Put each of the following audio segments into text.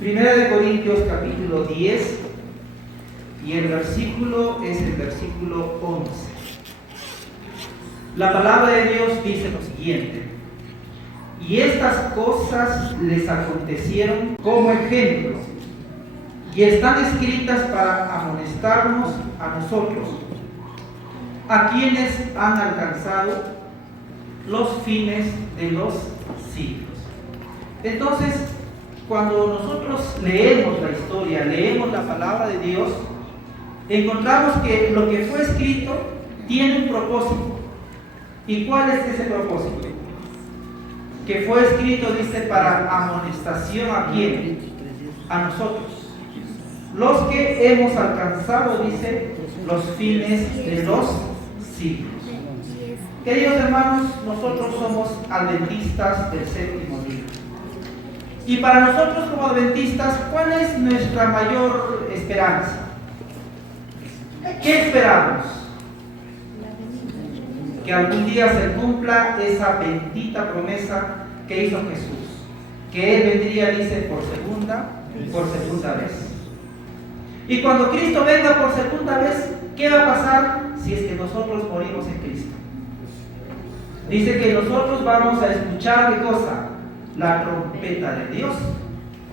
Primera de Corintios capítulo 10 y el versículo es el versículo 11. La palabra de Dios dice lo siguiente: y estas cosas les acontecieron como ejemplo y están escritas para amonestarnos a nosotros, a quienes han alcanzado los fines de los siglos. Entonces, cuando nosotros leemos la historia, leemos la palabra de Dios, encontramos que lo que fue escrito tiene un propósito. ¿Y cuál es ese propósito? Que fue escrito, dice, para amonestación ¿a quién? A nosotros, los que hemos alcanzado, dice, los fines de los siglos. Queridos hermanos, nosotros somos adventistas del séptimo día. Y para nosotros como adventistas, ¿cuál es nuestra mayor esperanza? ¿Qué esperamos? Que algún día se cumpla esa bendita promesa que hizo Jesús, que Él vendría, dice, por segunda vez. Y cuando Cristo venga por segunda vez, ¿qué va a pasar si es que nosotros morimos en Cristo? Dice que nosotros vamos a escuchar, ¿qué cosa? La trompeta de Dios.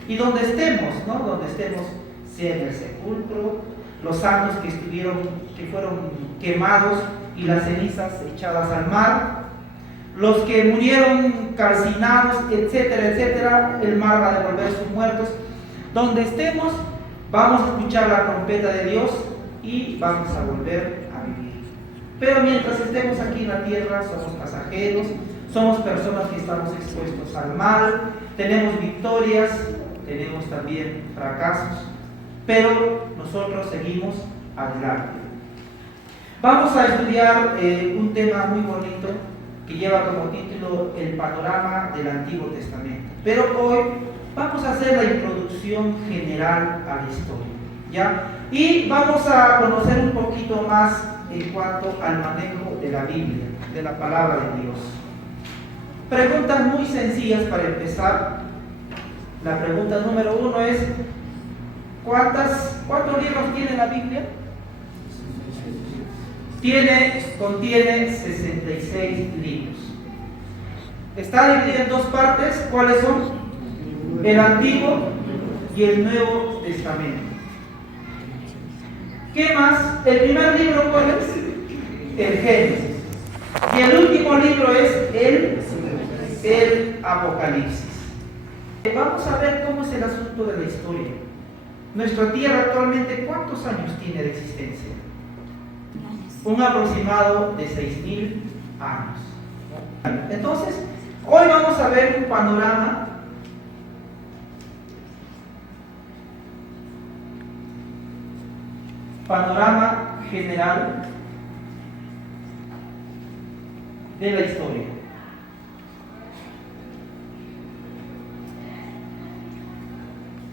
Y donde estemos, ¿no? Donde estemos, sea en el sepulcro, los santos que fueron quemados y las cenizas echadas al mar, los que murieron calcinados, etcétera, etcétera, el mar va a devolver sus muertos. Donde estemos, vamos a escuchar la trompeta de Dios y vamos a volver a vivir. Pero mientras estemos aquí en la tierra, somos pasajeros, somos personas que estamos expuestos al mal, tenemos victorias, tenemos también fracasos, pero nosotros seguimos adelante. Vamos a estudiar un tema muy bonito que lleva como título el panorama del Antiguo Testamento. Pero hoy vamos a hacer la introducción general a la historia, ¿ya? Y vamos a conocer un poquito más en cuanto al manejo de la Biblia, de la palabra de Dios. Preguntas muy sencillas para empezar. La pregunta número 1 es: ¿cuántos libros tiene la Biblia? Contiene 66 libros. Está dividida en dos partes. ¿Cuáles son? El Antiguo y el Nuevo Testamento. ¿Qué más? El primer libro, ¿cuál es? El Génesis. Y el último libro es el Apocalipsis. Vamos a ver cómo es el asunto de la historia. Nuestra tierra actualmente, ¿cuántos años tiene de existencia? Un aproximado de 6.000 años. Entonces, hoy vamos a ver un panorama general de la historia.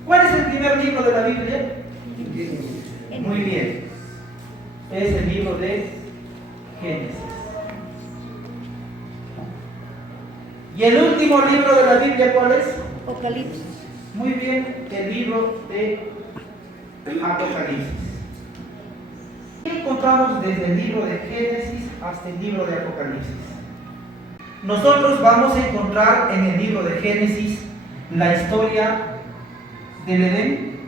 ¿Cuál es el primer libro de la Biblia? Muy bien. Es el libro de Génesis. ¿Y el último libro de la Biblia cuál es? Apocalipsis. Muy bien, el libro de Apocalipsis. ¿Qué encontramos desde el libro de Génesis hasta el libro de Apocalipsis? Nosotros vamos a encontrar en el libro de Génesis la historia del Edén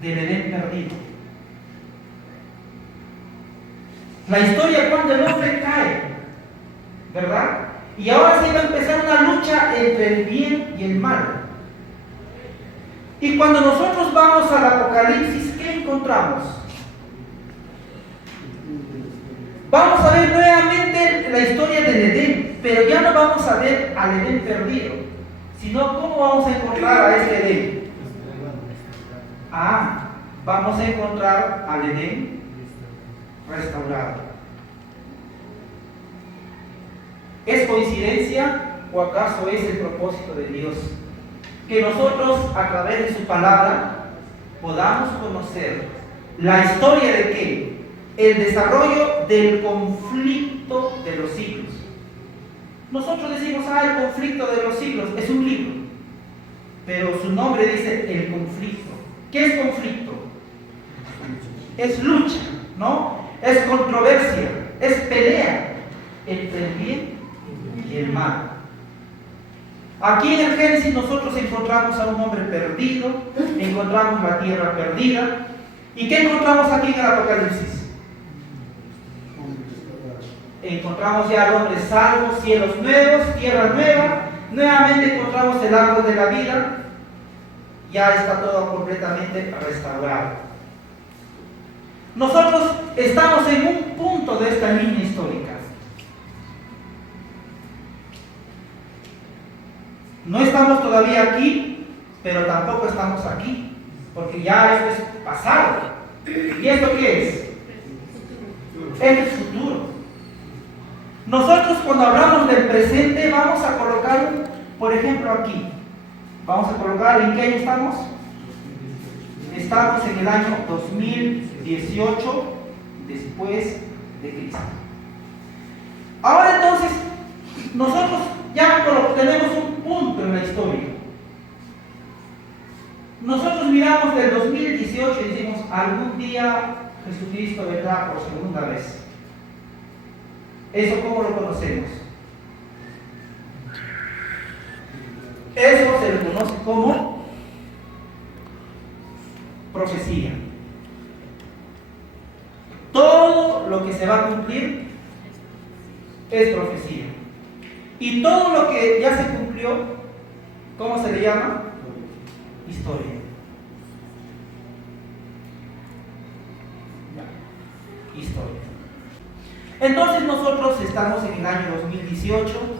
perdido. La historia cuando el hombre cae, ¿verdad? Y ahora sí va a empezar una lucha entre el bien y el mal. Y cuando nosotros vamos al Apocalipsis, ¿qué encontramos? Vamos a ver nuevamente la historia del Edén, pero ya no vamos a ver al Edén perdido, sino cómo vamos a encontrar a este Edén. Vamos a encontrar al Edén restaurado. ¿Es coincidencia o acaso es el propósito de Dios? Que nosotros a través de su palabra podamos conocer la historia de ¿qué? El desarrollo del conflicto de los siglos. Nosotros decimos, el conflicto de los siglos es un libro. pero su nombre dice el conflicto. ¿Qué es conflicto? Es lucha, ¿no? Es controversia, es pelea entre el bien y el mal. Aquí en el Génesis nosotros encontramos a un hombre perdido, encontramos la tierra perdida. ¿Y qué encontramos aquí en el Apocalipsis? Encontramos ya al hombre salvo, cielos nuevos, tierra nueva. Nuevamente encontramos el árbol de la vida. Ya está todo completamente restaurado. Nosotros estamos en un punto de esta línea histórica. No estamos todavía aquí, pero tampoco estamos aquí, porque ya esto es pasado. ¿Y esto qué es? Es el futuro. Nosotros cuando hablamos del presente vamos a colocar, por ejemplo, aquí. Vamos a colocar, ¿en qué año estamos? Estamos en el año 2018 después de Cristo. Ahora entonces, nosotros ya tenemos un punto en la historia. Nosotros miramos del 2018 y decimos, algún día Jesucristo vendrá por segunda vez. ¿Eso cómo lo conocemos? Eso se le conoce como profecía. Todo lo que se va a cumplir es profecía. Y todo lo que ya se cumplió, ¿cómo se le llama? Historia. Historia. Entonces nosotros estamos en el año 2018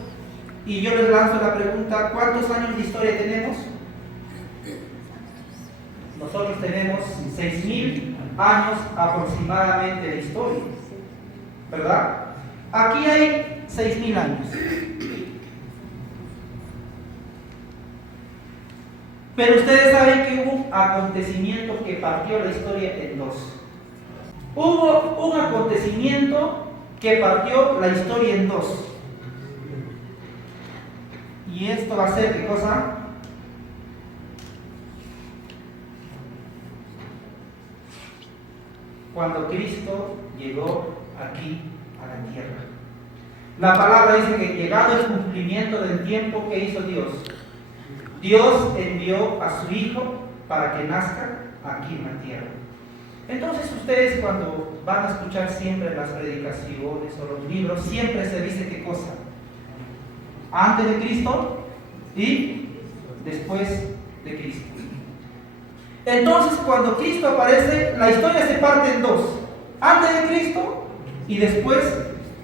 y yo les lanzo la pregunta, ¿cuántos años de historia tenemos? Nosotros tenemos 6.000 años aproximadamente de historia, ¿verdad? Aquí hay 6.000 años. Pero ustedes saben que hubo un acontecimiento que partió la historia en dos. Hubo un acontecimiento que partió la historia en dos. Y esto va a ser, ¿qué cosa? Cuando Cristo llegó aquí a la tierra. La palabra dice que llegado el cumplimiento del tiempo, ¿qué hizo Dios? Dios envió a su Hijo para que nazca aquí en la tierra. Entonces ustedes cuando van a escuchar siempre las predicaciones o los libros, siempre se dice qué cosa. Antes de Cristo y después de Cristo. Entonces cuando Cristo aparece, la historia se parte en dos. Antes de Cristo y después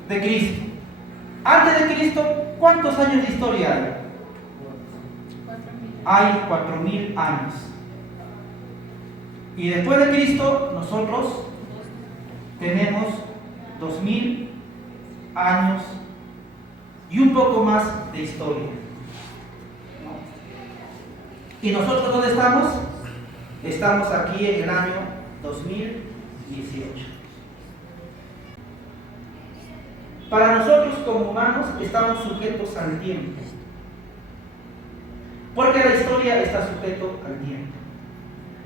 de Cristo. Antes de Cristo, ¿cuántos años de historia hay? Hay 4.000 años. Y después de Cristo, nosotros tenemos 2.000 años y un poco más de historia. ¿Y nosotros dónde estamos? Estamos aquí en el año 2018. Para nosotros como humanos estamos sujetos al tiempo. Porque la historia está sujeto al tiempo.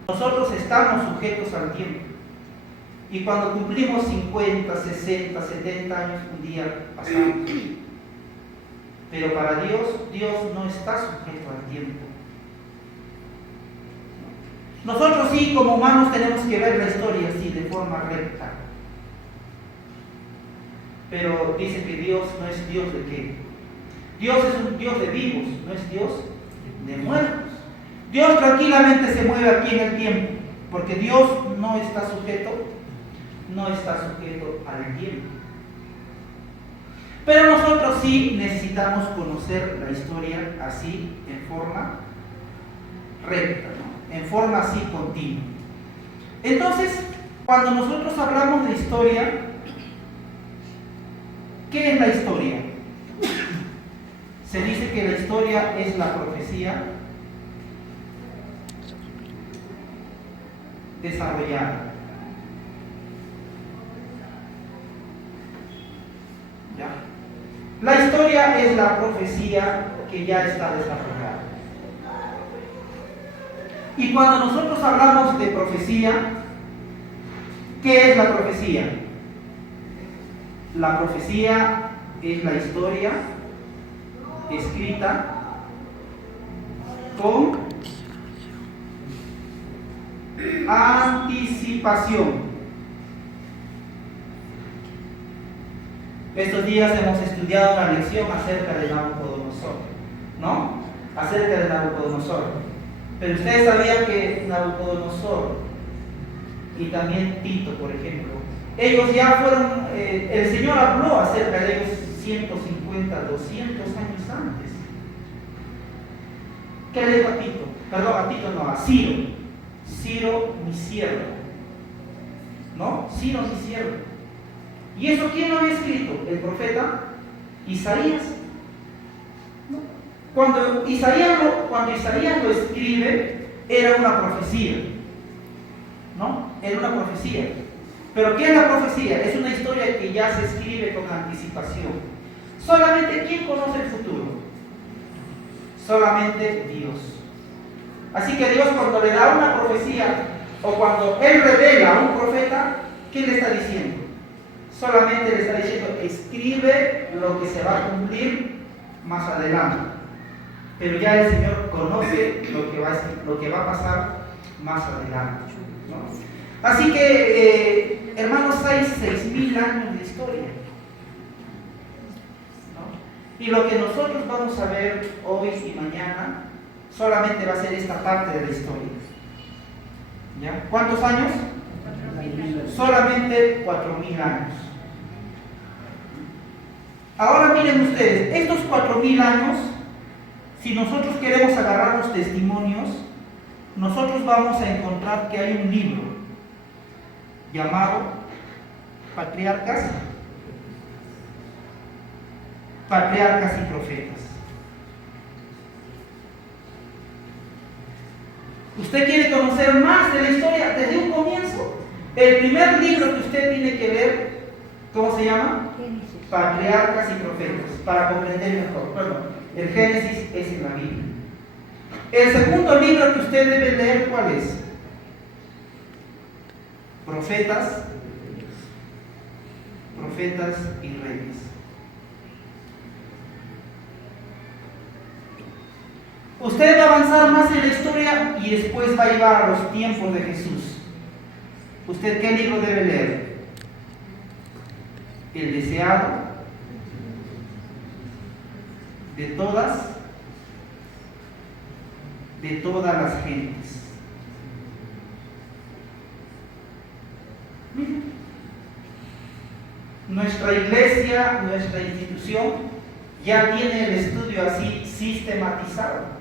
Nosotros estamos sujetos al tiempo. Y cuando cumplimos 50, 60, 70 años, un día pasamos. Pero para Dios, Dios no está sujeto al tiempo. Nosotros sí, como humanos, tenemos que ver la historia así, de forma recta. Pero dice que Dios no es Dios de qué. Dios es un Dios de vivos, no es Dios de muertos. Dios tranquilamente se mueve aquí en el tiempo, porque Dios no está sujeto al tiempo. Pero nosotros sí necesitamos conocer la historia así, en forma recta, ¿no? En forma así continua. Entonces, cuando nosotros hablamos de historia, ¿qué es la historia? Se dice que la historia es la profecía desarrollada. ¿Ya? La historia es la profecía que ya está desarrollada. Y cuando nosotros hablamos de profecía, ¿qué es la profecía? La profecía es la historia escrita con anticipación. Estos días hemos estudiado una lección acerca de Nabucodonosor, ¿no? Acerca de Nabucodonosor. Pero ustedes sabían que Nabucodonosor y también Tito, por ejemplo, ellos ya fueron, el Señor habló acerca de ellos 150, 200 años antes. ¿Qué le dijo a Tito? Perdón, a Tito no, a Ciro. Ciro, mi siervo. ¿No? Ciro, mi siervo. ¿Y eso quién lo había escrito? El profeta Isaías. ¿No? Cuando Isaías lo escribe, era una profecía. ¿No? Era una profecía. ¿Pero qué es la profecía? Es una historia que ya se escribe con anticipación. Solamente ¿quién conoce el futuro? Solamente Dios. Así que Dios, cuando le da una profecía o cuando Él revela a un profeta, ¿qué le está diciendo? Solamente le está diciendo, escribe lo que se va a cumplir más adelante. Pero ya el Señor conoce lo que va a pasar más adelante, ¿no? Así que, hermanos, hay 6.000 años de historia, ¿no? Y lo que nosotros vamos a ver hoy y mañana solamente va a ser esta parte de la historia. ¿Ya? ¿Cuántos años? 4.000. Solamente 4.000 años. Ahora miren ustedes, estos 4.000 años, si nosotros queremos agarrar los testimonios, nosotros vamos a encontrar que hay un libro llamado Patriarcas y Profetas. ¿Usted quiere conocer más de la historia desde un comienzo? El primer libro que usted tiene que ver, ¿cómo se llama? Génesis. Patriarcas y Profetas, para comprender mejor. Bueno, el Génesis es en la Biblia. El segundo libro que usted debe leer, ¿cuál es? Profetas y Reyes. Usted va a avanzar más en la historia y después va a llegar a los tiempos de Jesús. ¿Usted qué libro debe leer? El deseado de todas las gentes. Nuestra iglesia, nuestra institución ya tiene el estudio así sistematizado.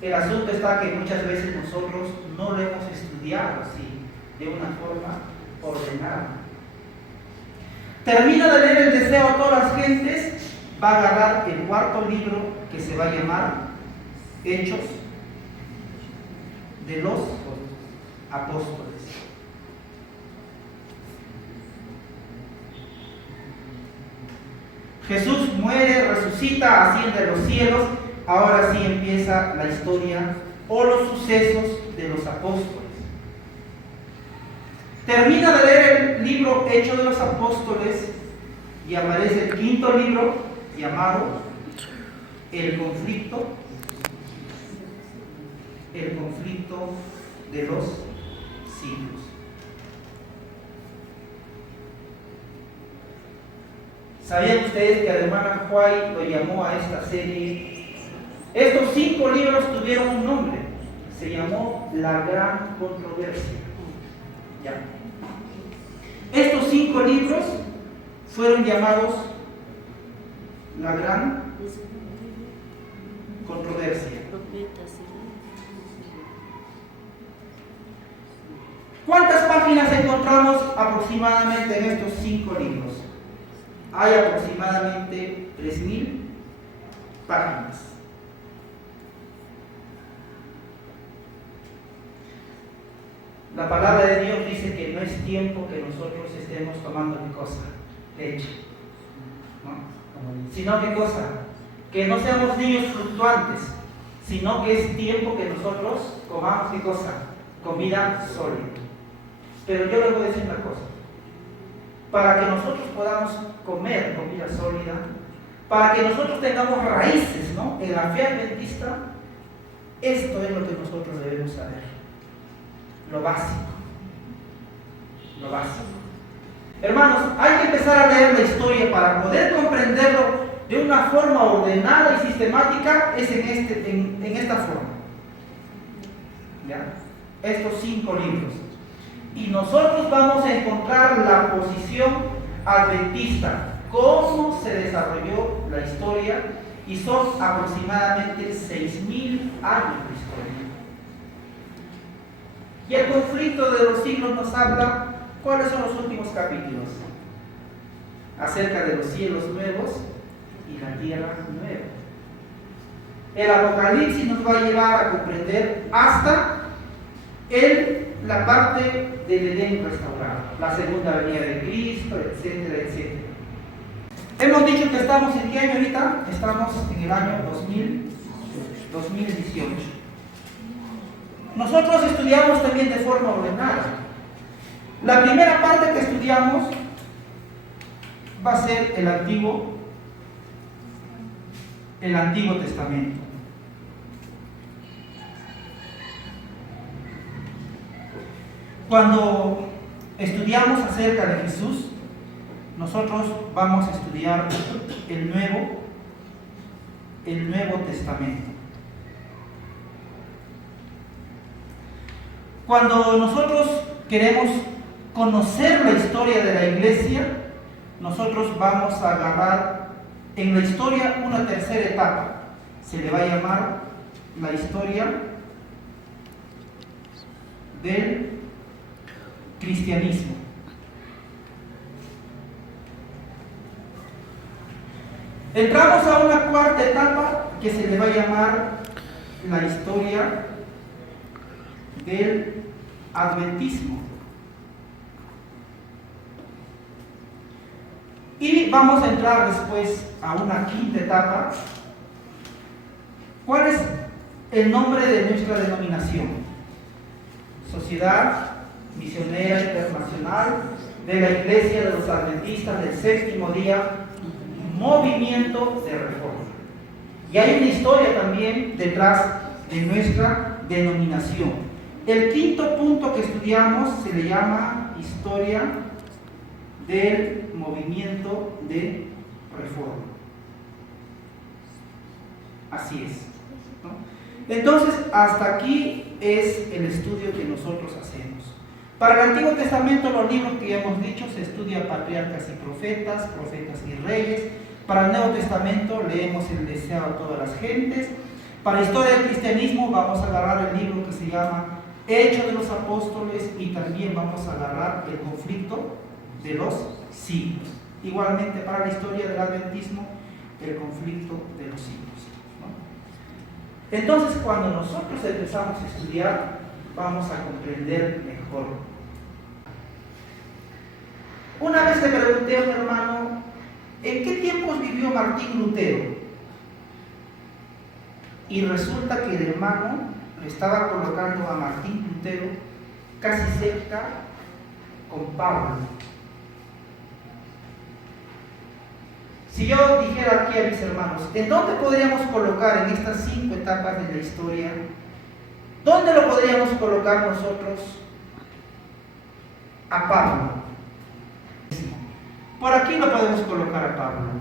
El asunto está que muchas veces nosotros no lo hemos estudiado así, de una forma ordenada. Termina de leer el deseo a todas las gentes, va a agarrar el cuarto libro que se va a llamar Hechos de los Apóstoles. Jesús muere, resucita, asciende a los cielos. Ahora sí empieza la historia o los sucesos de los apóstoles. Termina de leer el libro Hechos de los Apóstoles y aparece el quinto libro llamado El conflicto de los siglos. ¿Sabían ustedes que la hermana White lo llamó a esta serie? Estos 5 libros tuvieron un nombre, se llamó La Gran Controversia. Ya. Estos 5 libros fueron llamados La Gran Controversia. ¿Cuántas páginas encontramos aproximadamente en estos 5 libros? Hay aproximadamente 3.000 páginas. La palabra de Dios dice que no es tiempo que nosotros estemos tomando ¿qué cosa? Leche, ¿no? Sino ¿qué cosa? Que no seamos niños fluctuantes, sino que es tiempo que nosotros comamos, ¿qué cosa? Comida sólida. Pero yo les voy a decir una cosa. Para que nosotros podamos comer comida sólida, para que nosotros tengamos raíces, ¿no?, en la fe adventista, esto es lo que nosotros debemos saber. Lo básico. Lo básico. Hermanos, hay que empezar a leer la historia para poder comprenderlo de una forma ordenada y sistemática, es en esta forma. ¿Ya? Estos 5 libros. Y nosotros vamos a encontrar la posición adventista, cómo se desarrolló la historia, y son aproximadamente 6.000 años de historia. Y el conflicto de los siglos nos habla, ¿cuáles son los últimos capítulos? Acerca de los cielos nuevos y la tierra nueva. El Apocalipsis nos va a llevar a comprender hasta la parte del Edén restaurado, la segunda venida de Cristo, etcétera, etcétera. Hemos dicho que estamos en qué año ahorita? Estamos en el año 2018. Nosotros estudiamos también de forma ordenada. La primera parte que estudiamos va a ser el Antiguo Testamento. Cuando estudiamos acerca de Jesús, nosotros vamos a estudiar el Nuevo Testamento. Cuando nosotros queremos conocer la historia de la iglesia, nosotros vamos a agarrar en la historia una tercera etapa. Se le va a llamar la historia del cristianismo. Entramos a una cuarta etapa que se le va a llamar la historia del adventismo. Y vamos a entrar después a una quinta etapa. ¿Cuál es el nombre de nuestra denominación? Sociedad Misionera Internacional de la Iglesia de los Adventistas del Séptimo Día, Movimiento de Reforma. Y hay una historia también detrás de nuestra denominación. El quinto punto que estudiamos se le llama Historia del Movimiento de Reforma. Así es, ¿no? Entonces, hasta aquí es el estudio que nosotros hacemos. Para el Antiguo Testamento, los libros que ya hemos dicho, se estudia patriarcas y profetas, profetas y reyes. Para el Nuevo Testamento leemos el deseado a todas las gentes. Para la historia del cristianismo vamos a agarrar el libro que se llama Hechos de los Apóstoles, y también vamos a agarrar el conflicto de los siglos. Igualmente para la historia del adventismo, el conflicto de los siglos, ¿no? Entonces, cuando nosotros empezamos a estudiar, vamos a comprender mejor. Una vez le pregunté a un hermano, ¿en qué tiempos vivió Martín Lutero? Y resulta que el hermano le estaba colocando a Martín Lutero casi cerca con Pablo. Si yo dijera aquí a mis hermanos, ¿en dónde podríamos colocar en estas 5 etapas de la historia? ¿Dónde lo podríamos colocar nosotros a Pablo? Por aquí lo podemos colocar a Pablo.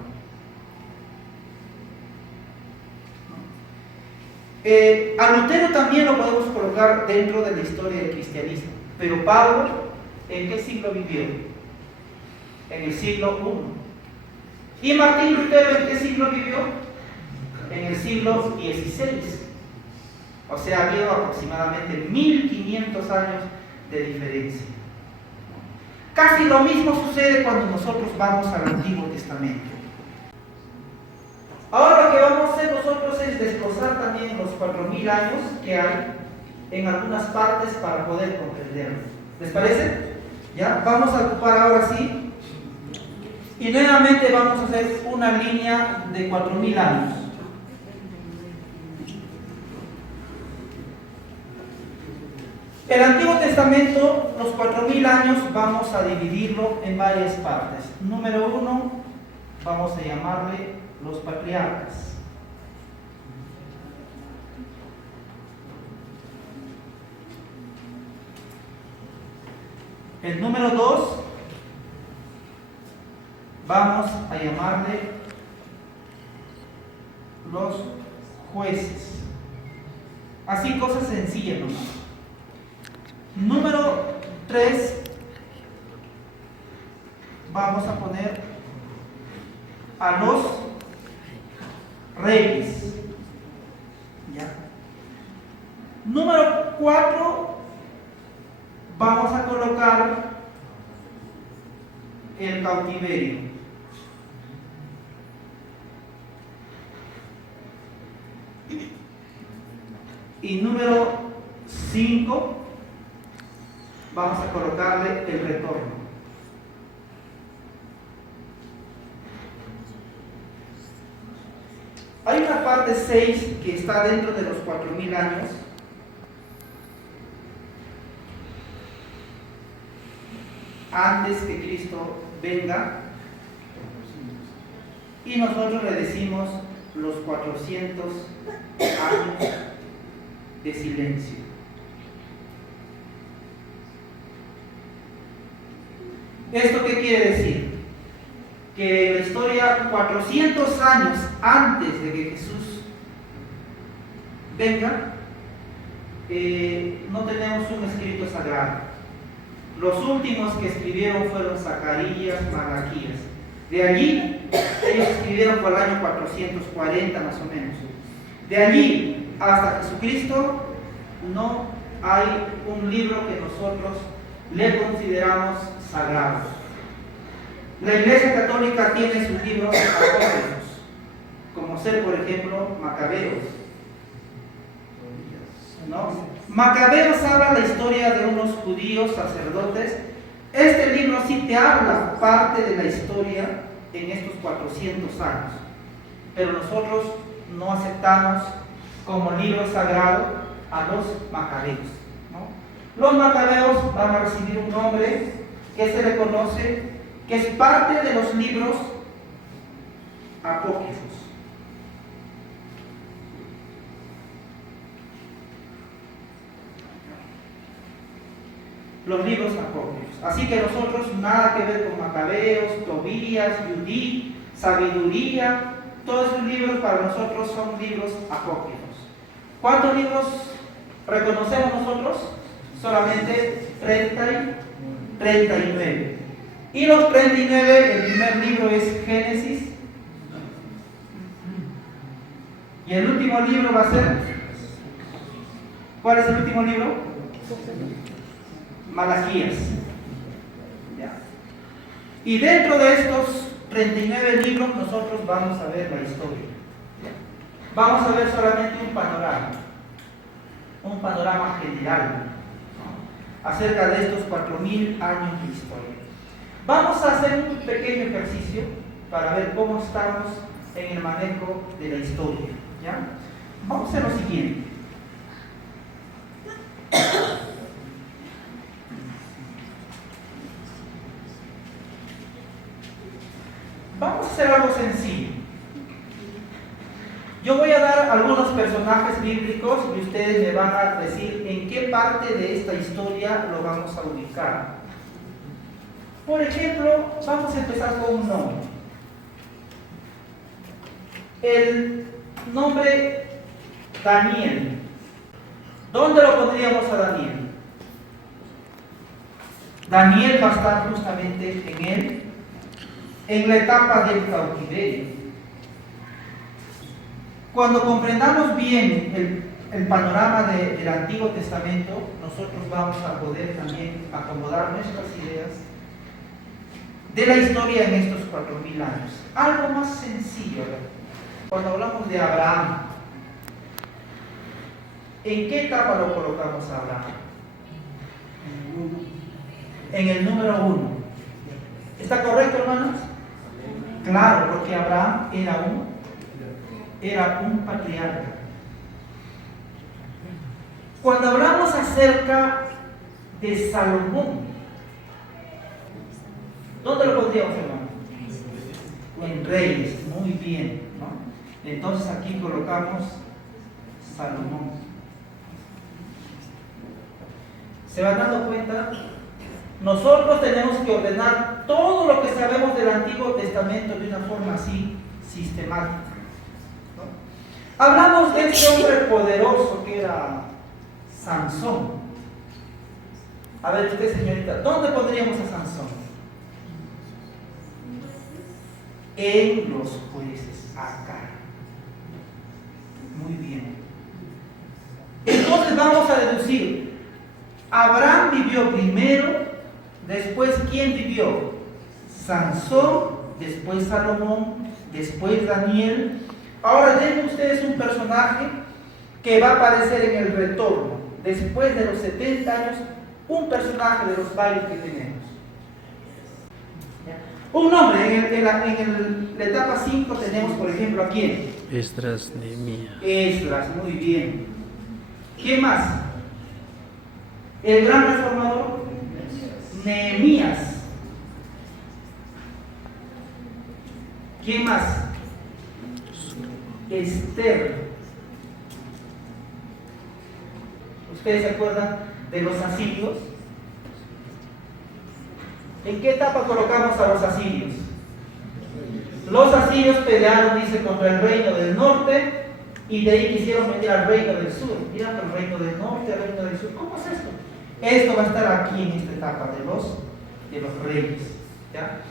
A Lutero también lo podemos colocar dentro de la historia del cristianismo. Pero Pablo, ¿en qué siglo vivió? En el siglo I. ¿Y Martín Lutero en qué siglo vivió? En el siglo XVI. O sea, ha habido aproximadamente 1500 años de diferencia. Casi lo mismo sucede cuando nosotros vamos al Antiguo Testamento. Ahora lo que vamos a hacer nosotros es desglosar también los 4000 años que hay en algunas partes para poder comprenderlo. ¿Les parece? ¿Ya? Vamos a ocupar ahora sí. Y nuevamente vamos a hacer una línea de 4000 años. El Antiguo Testamento, los 4000 años, vamos a dividirlo en varias partes. Número 1, vamos a llamarle los patriarcas. El número 2, vamos a llamarle los jueces. Así, cosas sencillas nomás. Número 3, vamos a poner a los reyes. ¿Ya? Número 4, vamos a colocar el cautiverio. Y número 5, vamos a colocarle el retorno. Hay una parte 6 que está dentro de los 4000 años. Antes que Cristo venga, y nosotros le decimos los 400 años de silencio. ¿Esto qué quiere decir? Que la historia, 400 años antes de que Jesús venga, no tenemos un escrito sagrado. Los últimos que escribieron fueron Zacarías, Malaquías. De allí, ellos escribieron por el año 440 más o menos. De allí hasta Jesucristo no hay un libro que nosotros le consideramos sagrado. La Iglesia Católica tiene sus libros apócrifos, como ser, por ejemplo, Macabeos. ¿No? Macabeos habla la historia de unos judíos sacerdotes. Este libro sí te habla parte de la historia en estos 400 años, pero nosotros no aceptamos como libro sagrado a los Macabeos, ¿no? Los Macabeos van a recibir un nombre que se le conoce, que es parte de los libros apócrifos. Los libros apócrifos. Así que nosotros nada que ver con Macabeos, Tobías, Judí, Sabiduría, todos esos libros para nosotros son libros apócrifos. ¿Cuántos libros reconocemos nosotros? Solamente 39. Y los 39, el primer libro es Génesis. Y el último libro va a ser, ¿cuál es el último libro? Malaquías. ¿Ya? Y dentro de estos 39 libros nosotros vamos a ver la historia. ¿Ya? Vamos a ver solamente un panorama general, ¿no?, acerca de estos 4000 años de historia. Vamos a hacer un pequeño ejercicio para ver cómo estamos en el manejo de la historia. ¿Ya? Vamos a hacer lo siguiente. Vamos a hacer algo sencillo. Yo voy a dar algunos personajes bíblicos y ustedes me van a decir en qué parte de esta historia lo vamos a ubicar. Por ejemplo, vamos a empezar con un nombre. El nombre Daniel. ¿Dónde lo pondríamos a Daniel? Daniel va a estar justamente en la etapa del cautiverio. Cuando comprendamos bien el panorama del Antiguo Testamento, nosotros vamos a poder también acomodar nuestras ideas de la historia en estos 4000 años. Algo más sencillo. Cuando hablamos de Abraham, ¿en qué etapa lo colocamos a Abraham? En el número 1. ¿Está correcto, hermanos? Claro, porque Abraham era un patriarca. Cuando hablamos acerca de Salomón. ¿Dónde lo pondríamos, hermano? En Reyes, muy bien, ¿no? Entonces aquí colocamos Salomón. ¿Se van dando cuenta? Nosotros tenemos que ordenar todo lo que sabemos del Antiguo Testamento de una forma así sistemática, ¿no? Hablamos de este hombre poderoso que era Sansón. A ver usted, señorita, ¿dónde pondríamos a Sansón? En los jueces, acá. Muy bien. Entonces vamos a deducir, Abraham vivió primero, después ¿quién vivió? Sansón, después Salomón, después Daniel. Ahora denme ustedes un personaje que va a aparecer en el retorno, después de los 70 años, un personaje de los varios que tenemos. Un nombre, en la etapa 5 tenemos, por ejemplo, ¿a quién? Esdras, Nehemías. Esdras, muy bien. ¿Quién más? El gran reformador, Nehemías. ¿Quién más? Esther. ¿Ustedes se acuerdan de los asirios? ¿En qué etapa colocamos a los asirios? Los asirios pelearon, dice, contra el reino del norte y de ahí quisieron venir al reino del sur. Miran el reino del norte, el reino del sur. ¿Cómo es esto? Esto va a estar aquí en esta etapa de los reyes, ¿ya?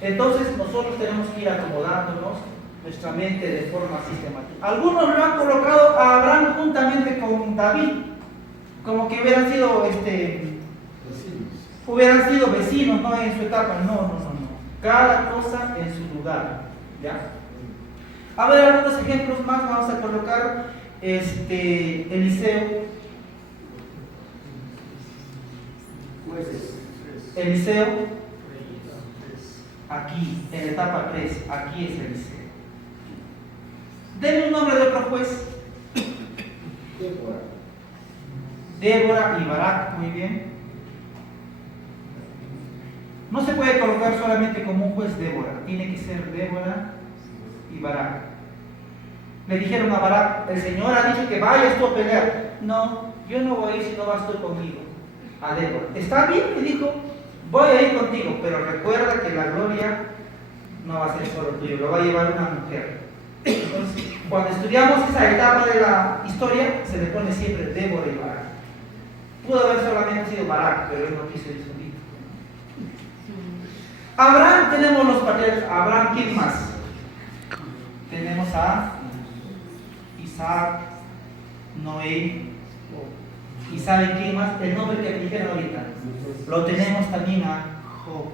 Entonces nosotros tenemos que ir acomodándonos nuestra mente de forma sistemática. Algunos lo han colocado a Abraham juntamente con David, como que hubieran sido vecinos, ¿no? En su etapa. No. Cada cosa en su lugar, ¿ya? A ver, algunos ejemplos más. Vamos a colocar Eliseo. Eliseo, aquí, en la etapa 3, aquí es Eliseo. Denme un nombre de otro juez. Débora y Barak, muy bien. No se puede colocar solamente como un juez Débora, tiene que ser Débora y Barak. Le dijeron a Barak, el Señor ha dicho que vayas tú a pelear. No, yo no voy a ir si no vas tú conmigo. A Débora. Está bien, le dijo, voy a ir contigo, pero recuerda que la gloria no va a ser solo tuyo, lo va a llevar una mujer. Entonces, cuando estudiamos esa etapa de la historia, se le pone siempre Débora y Barak. Pudo haber solamente sido Barak, pero él no quiso ir solito. Abraham, tenemos los patriarcas. Abraham, ¿quién más? Tenemos a Isaac, Noé. ¿Y saben quién más? El nombre que me dijeron ahorita. Lo tenemos también a Job.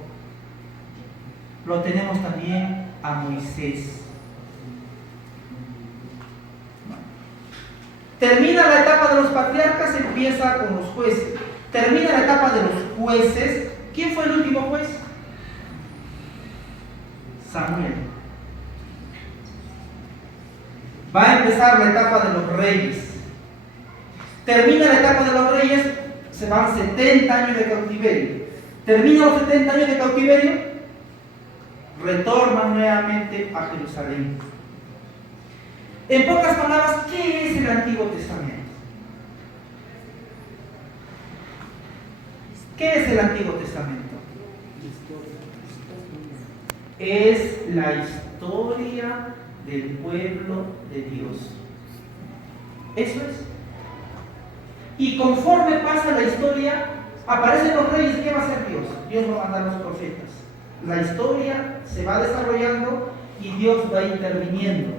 Lo tenemos también a Moisés. Termina la etapa de los patriarcas, empieza con los jueces. Termina la etapa de los jueces. ¿Quién fue el último juez? Samuel. Va a empezar la etapa de los reyes. Termina la etapa de los reyes, se van 70 años de cautiverio. Termina los 70 años de cautiverio, retornan nuevamente a Jerusalén. En pocas palabras, ¿qué es el Antiguo Testamento? ¿Qué es el Antiguo Testamento? Es la historia del pueblo de Dios. Eso es. Y conforme pasa la historia, aparecen los reyes. ¿Qué va a hacer Dios? Dios va a mandar los profetas. La historia se va desarrollando y Dios va interviniendo.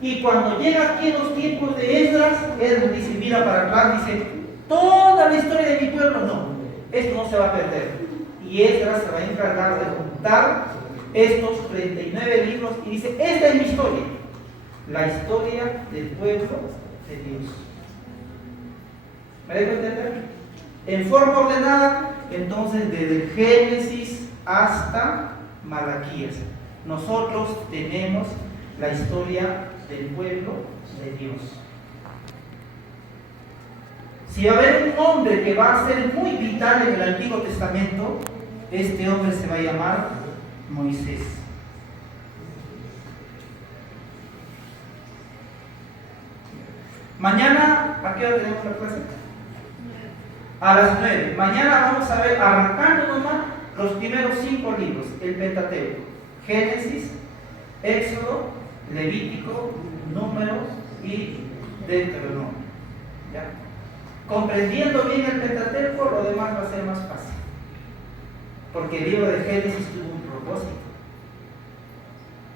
Y cuando llega aquí en los tiempos de Esdras, él dice, mira para atrás, dice, toda la historia de mi pueblo, no, esto no se va a perder. Y Esdras se va a encargar de juntar estos 39 libros y dice, esta es mi historia, la historia del pueblo de Dios. ¿Me dejo entender? En forma ordenada, entonces desde Génesis hasta Malaquías, nosotros tenemos la historia del pueblo de Dios. Si va a haber un hombre que va a ser muy vital en el Antiguo Testamento, este hombre se va a llamar Moisés. Mañana, ¿a qué hora tenemos la clase? A las 9. Mañana vamos a ver, arrancando nomás, los primeros 5 libros, el Pentateuco: Génesis, Éxodo, Levítico, Números y Deuteronomio. ¿Ya? Comprendiendo bien el Pentateuco, lo demás va a ser más fácil. Porque el libro de Génesis tuvo un propósito.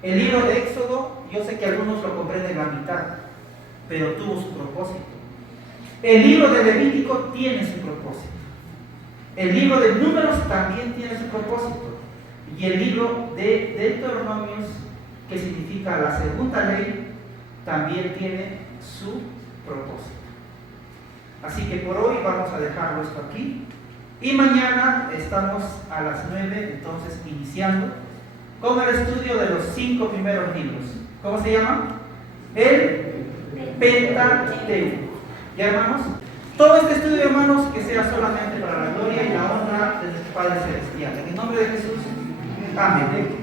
El libro de Éxodo, yo sé que algunos lo comprenden la mitad, pero tuvo su propósito. El libro de Levítico tiene su propósito. El libro de Números también tiene su propósito. Y el libro de Deuteronomios, que significa la segunda ley, también tiene su propósito. Así que por hoy vamos a dejarlo esto aquí. Y mañana estamos a las 9, entonces iniciando con el estudio de los 5 primeros libros. ¿Cómo se llama? El Pentateuco. ¿Ya, hermanos? Todo este estudio, hermanos, que sea solamente para la gloria y la honra de nuestro Padre Celestial. En el nombre de Jesús. Amén.